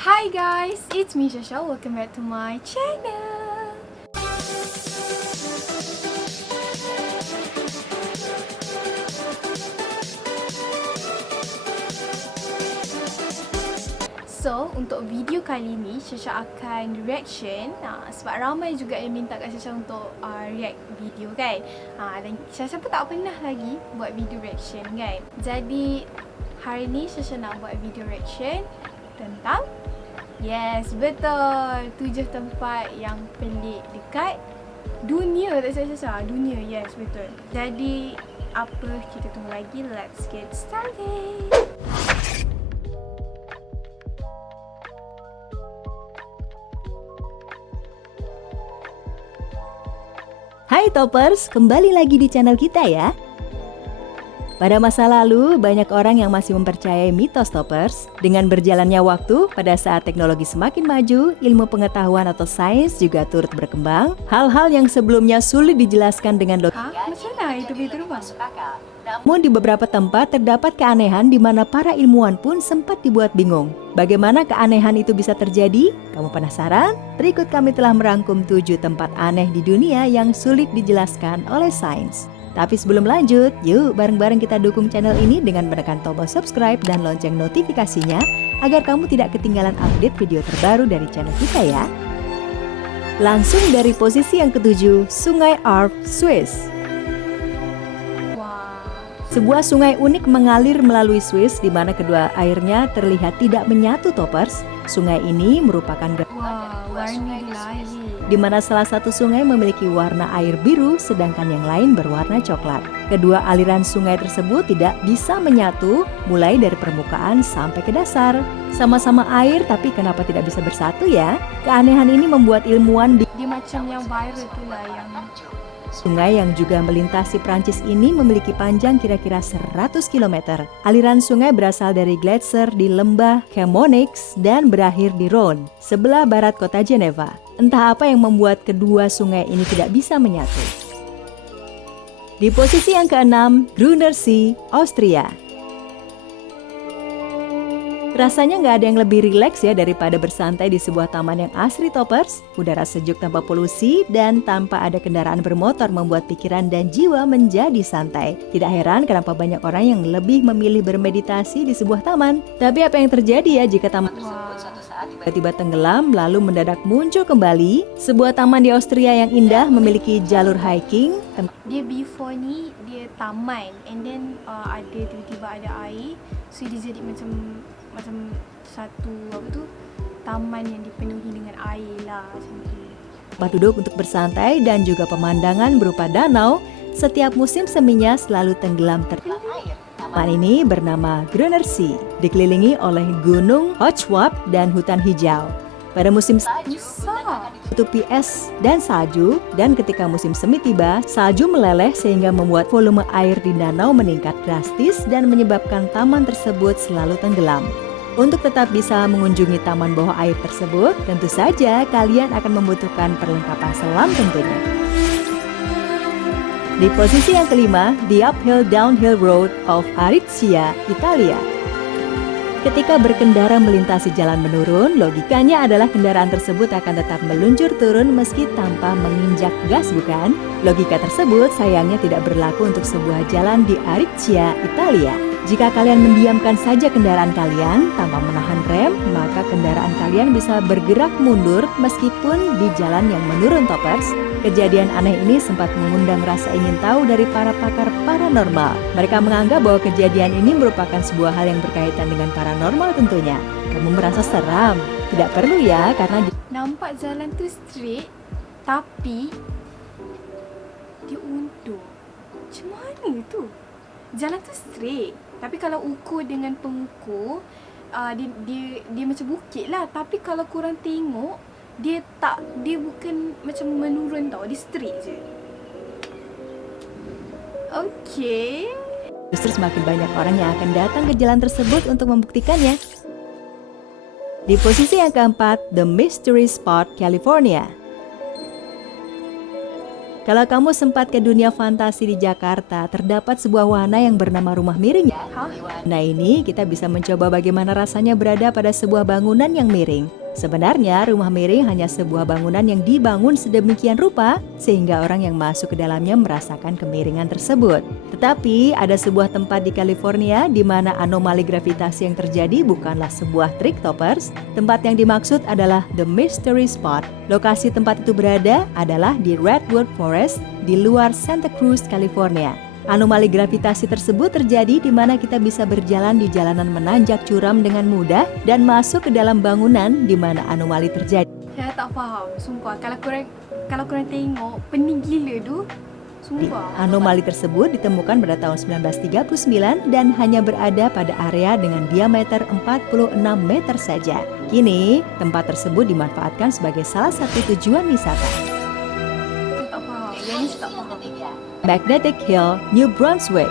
Hi guys, it's me Shasha. Welcome back to my channel. So, untuk video kali ni Shasha akan reaction sebab ramai juga yang minta kat Shasha untuk react video kan. Dan Shasha pun tak pernah lagi buat video reaction kan. Jadi, hari ni Shasha nak buat video reaction tentang betul, 7 tempat yang pelik dekat dunia. Tak salah Shasha, dunia, yes betul. Jadi, apa kita tunggu lagi? Let's get started. Hai Toppers, kembali lagi di channel kita ya. Pada masa lalu, banyak orang yang masih mempercayai mitos Toppers. Dengan berjalannya waktu, pada saat teknologi semakin maju, ilmu pengetahuan atau sains juga turut berkembang. Hal-hal yang sebelumnya sulit dijelaskan dengan logika. Macam mana itu pintu rumah? Namun di beberapa tempat terdapat keanehan di mana para ilmuwan pun sempat dibuat bingung. Bagaimana keanehan itu bisa terjadi? Kamu penasaran? Berikut kami telah merangkum 7 tempat aneh di dunia yang sulit dijelaskan oleh sains. Tapi sebelum lanjut, yuk bareng-bareng kita dukung channel ini dengan menekan tombol subscribe dan lonceng notifikasinya agar kamu tidak ketinggalan update video terbaru dari channel kita ya. Langsung dari posisi yang ketujuh, Sungai Arve, Swiss. Sebuah sungai unik mengalir melalui Swiss di mana kedua airnya terlihat tidak menyatu Toppers. Sungai ini merupakan di mana salah satu sungai memiliki warna air biru sedangkan yang lain berwarna coklat. Kedua aliran sungai tersebut tidak bisa menyatu mulai dari permukaan sampai ke dasar. Sama-sama air tapi kenapa tidak bisa bersatu ya? Keanehan ini membuat ilmuwan Dia macam yang viral itulah yang sungai yang juga melintasi Prancis ini memiliki panjang kira-kira 100 km. Aliran sungai berasal dari gletser di lembah Chamonix dan berakhir di Rhone, sebelah barat kota Geneva. Entah apa yang membuat kedua sungai ini tidak bisa menyatu. Di posisi yang keenam, Grüner See, Austria. Rasanya nggak ada yang lebih rileks ya daripada bersantai di sebuah taman yang asri Toppers. Udara sejuk tanpa polusi dan tanpa ada kendaraan bermotor membuat pikiran dan jiwa menjadi santai. Tidak heran kenapa banyak orang yang lebih memilih bermeditasi di sebuah taman. Tapi apa yang terjadi ya jika taman tersebut suatu saat tiba-tiba tenggelam lalu mendadak muncul kembali? Sebuah taman di Austria yang indah memiliki jalur hiking. dia before ni dia taman and then ada tiba-tiba ada air, so dia jadi macam satu taman yang dipenuhi dengan air lah macam tu. Tempat duduk untuk bersantai dan juga pemandangan berupa danau. Setiap musim seminya selalu tenggelam terdalam air. Taman ini bernama Grüner See, dikelilingi oleh gunung Hochschwab dan hutan hijau. Pada musim salju ditutupi es dan salju, dan ketika musim semi tiba, salju meleleh sehingga membuat volume air di danau meningkat drastis dan menyebabkan taman tersebut selalu tenggelam. Untuk tetap bisa mengunjungi taman bawah air tersebut, tentu saja kalian akan membutuhkan perlengkapan selam tentunya. Di posisi yang kelima, The Uphill Downhill Road of Ariccia, Italia. Ketika berkendara melintasi jalan menurun, logikanya adalah kendaraan tersebut akan tetap meluncur turun meski tanpa menginjak gas, bukan? Logika tersebut sayangnya tidak berlaku untuk sebuah jalan di Ariccia, Italia. Jika kalian mendiamkan saja kendaraan kalian tanpa menahan rem, maka kendaraan kalian bisa bergerak mundur meskipun di jalan yang menurun Toppers. Kejadian aneh ini sempat mengundang rasa ingin tahu dari para pakar paranormal. Mereka menganggap bahwa kejadian ini merupakan sebuah hal yang berkaitan dengan paranormal tentunya. Kamu merasa seram? Tidak perlu ya, karena Nampak jalan tu straight tapi dia undur. Macam mana tu? Jalan tu straight tapi kalau ukur dengan pengukur dia macam bukit lah, tapi kalau korang tengok dia bukan macam menurun tau, dia straight je. Okay. justru semakin banyak orang yang akan datang ke jalan tersebut untuk membuktikannya. Di posisi yang keempat, The Mystery Spot, California. Kalau kamu sempat ke dunia fantasi di Jakarta, terdapat sebuah wahana yang bernama rumah miring. Hah? Nah ini kita bisa mencoba bagaimana rasanya berada pada sebuah bangunan yang miring. Sebenarnya rumah miring hanya sebuah bangunan yang dibangun sedemikian rupa sehingga orang yang masuk ke dalamnya merasakan kemiringan tersebut. Tetapi ada sebuah tempat di California di mana anomali gravitasi yang terjadi bukanlah sebuah trick toppers. Tempat yang dimaksud adalah The Mystery Spot. Lokasi tempat itu berada adalah di Redwood Forest di luar Santa Cruz, California. Anomali gravitasi tersebut terjadi di mana kita bisa berjalan di jalanan menanjak curam dengan mudah dan masuk ke dalam bangunan di mana anomali terjadi. Saya tak faham, sumpah. Kalau korang tengok, pening gila tu. Sumpah. Anomali tersebut ditemukan pada tahun 1939 dan hanya berada pada area dengan diameter 46 meter saja. Kini, tempat tersebut dimanfaatkan sebagai salah satu tujuan wisata. Saya tak faham. Yang ni saya tak faham. Magnetic Hill, New Brunswick.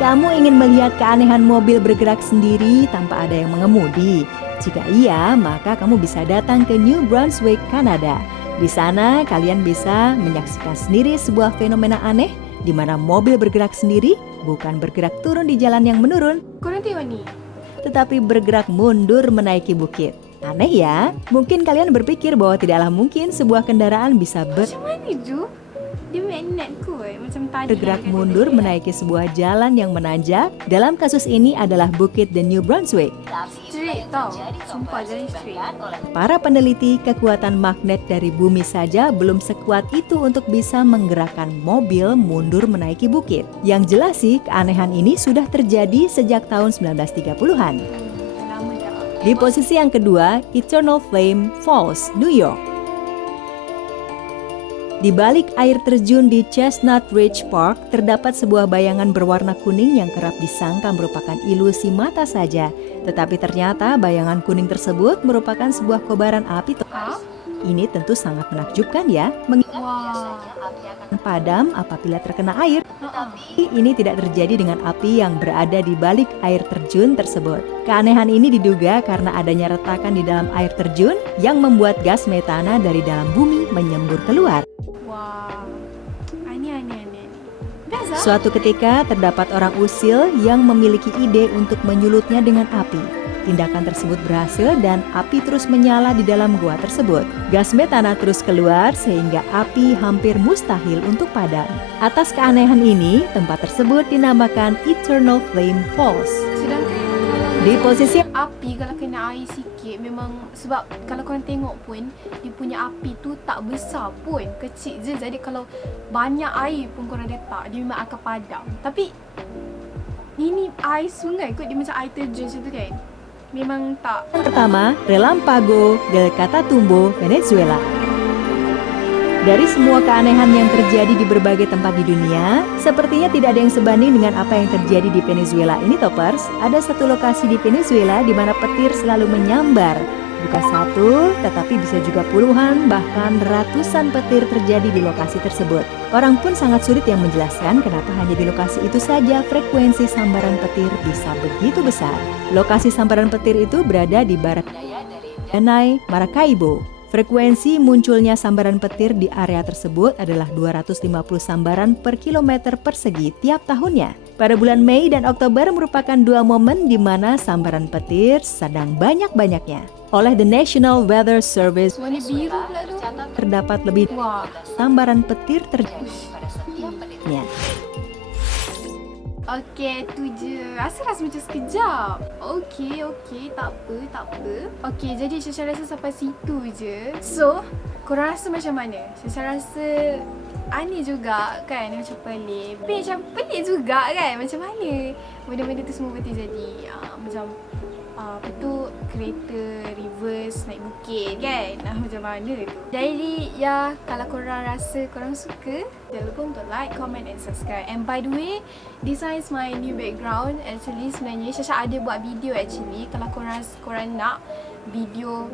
Kamu ingin melihat keanehan mobil bergerak sendiri tanpa ada yang mengemudi? Jika iya, maka kamu bisa datang ke New Brunswick, Kanada. Di sana, kalian bisa menyaksikan sendiri sebuah fenomena aneh di mana mobil bergerak sendiri, bukan bergerak turun di jalan yang menurun, Korang tengok ni. tetapi bergerak mundur menaiki bukit. Aneh ya? Mungkin kalian berpikir bahwa tidaklah mungkin sebuah kendaraan bisa Macam mana tu? Dia magnet kot. Macam tadi. bergerak kata mundur dia. menaiki sebuah jalan yang menanjak. Dalam kasus ini adalah Bukit The New Brunswick. Straight tau. Sumpah jalan straight. Para peneliti, kekuatan magnet dari bumi saja belum sekuat itu untuk bisa menggerakkan mobil mundur menaiki bukit. Yang jelas sih, keanehan ini sudah terjadi sejak tahun 1930-an. Lama dah. Di posisi yang kedua, Eternal Flame Falls, New York. Di balik air terjun di Chestnut Ridge Park, terdapat sebuah bayangan berwarna kuning yang kerap disangka merupakan ilusi mata saja. Tetapi ternyata bayangan kuning tersebut merupakan sebuah kobaran api. Hah? Ini tentu sangat menakjubkan ya, Wah. padam apabila terkena air. Ha-ha. Ini tidak terjadi dengan api yang berada di balik air terjun tersebut. Keanehan ini diduga karena adanya retakan di dalam air terjun yang membuat gas metana dari dalam bumi menyembur keluar. Wah. Aneh. Biasa. Suatu ketika terdapat orang usil yang memiliki ide untuk menyulutnya dengan api. Tindakan tersebut berhasil dan api terus menyala di dalam gua tersebut. Gas metana terus keluar sehingga api hampir mustahil untuk padam. Atas keanehan ini, tempat tersebut dinamakan Eternal Flame Falls. Sedangkan kalau Di posisi api kalau kena air sikit memang sebab kalau korang tengok pun dia punya api tu tak besar pun, kecil je. Jadi kalau banyak air pun korang letak dia memang akan padam. Tapi ini air sungai kot, dia macam air terjun macam tu kan. Memang tak. yang pertama, Relampago del Catatumbo, Venezuela. Dari semua keanehan yang terjadi di berbagai tempat di dunia, sepertinya tidak ada yang sebanding dengan apa yang terjadi di Venezuela ini, Toppers. Ada satu lokasi di Venezuela di mana petir selalu menyambar. Bukan satu, tetapi bisa juga puluhan, bahkan ratusan petir terjadi di lokasi tersebut. Orang pun sangat sulit yang menjelaskan kenapa hanya di lokasi itu saja frekuensi sambaran petir bisa begitu besar. Lokasi sambaran petir itu berada di barat daya dari Danai, Maracaibo. Frekuensi munculnya sambaran petir di area tersebut adalah 250 sambaran per kilometer persegi tiap tahunnya. Pada bulan Mei dan Oktober merupakan dua momen di mana sambaran petir sedang banyak-banyaknya. Oleh The National Weather Service, Warna biru pula tu. terdapat lebih Wah. sambaran petir terjadi pada setiap menitnya. Okey, tu je. Rasa macam sekejap. Okey, tak apa. Okey, jadi Syasha rasa sampai situ je. So, korang rasa macam mana? Syasha rasa aneh juga kan, macam pelik. Tapi macam pelik juga kan, macam mana benda-benda tu semua boleh jadi. Macam apa tu, kereta reverse naik bukit kan. Macam mana tu. Jadi ya, kalau korang rasa korang suka, jangan lupa untuk like, comment and subscribe. And by the way, this is my new background. Actually sebenarnya Syasha ada buat video actually. Kalau korang nak video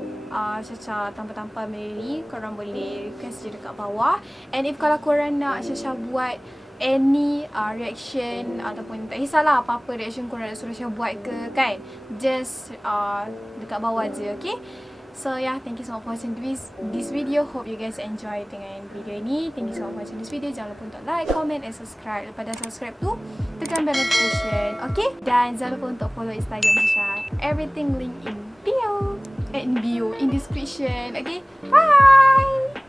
Syasha tanpa-tanpa Mary, korang boleh request je dekat bawah. And if kalau korang nak Syasha buat any reaction ataupun tak kisahlah apa-apa reaction korang nak suruh Syasha buat ke kan, just dekat bawah je, okay? So yeah, thank you so much for watching this video. Hope you guys enjoy dengan video ini. Thank you so much for watching this video. Jangan lupa untuk like, comment, and subscribe. Lepas dah subscribe tu, tekan bell notification. Okay? Dan jangan lupa untuk follow Instagram Sasha. Everything link in bio. In description. Okay? Bye!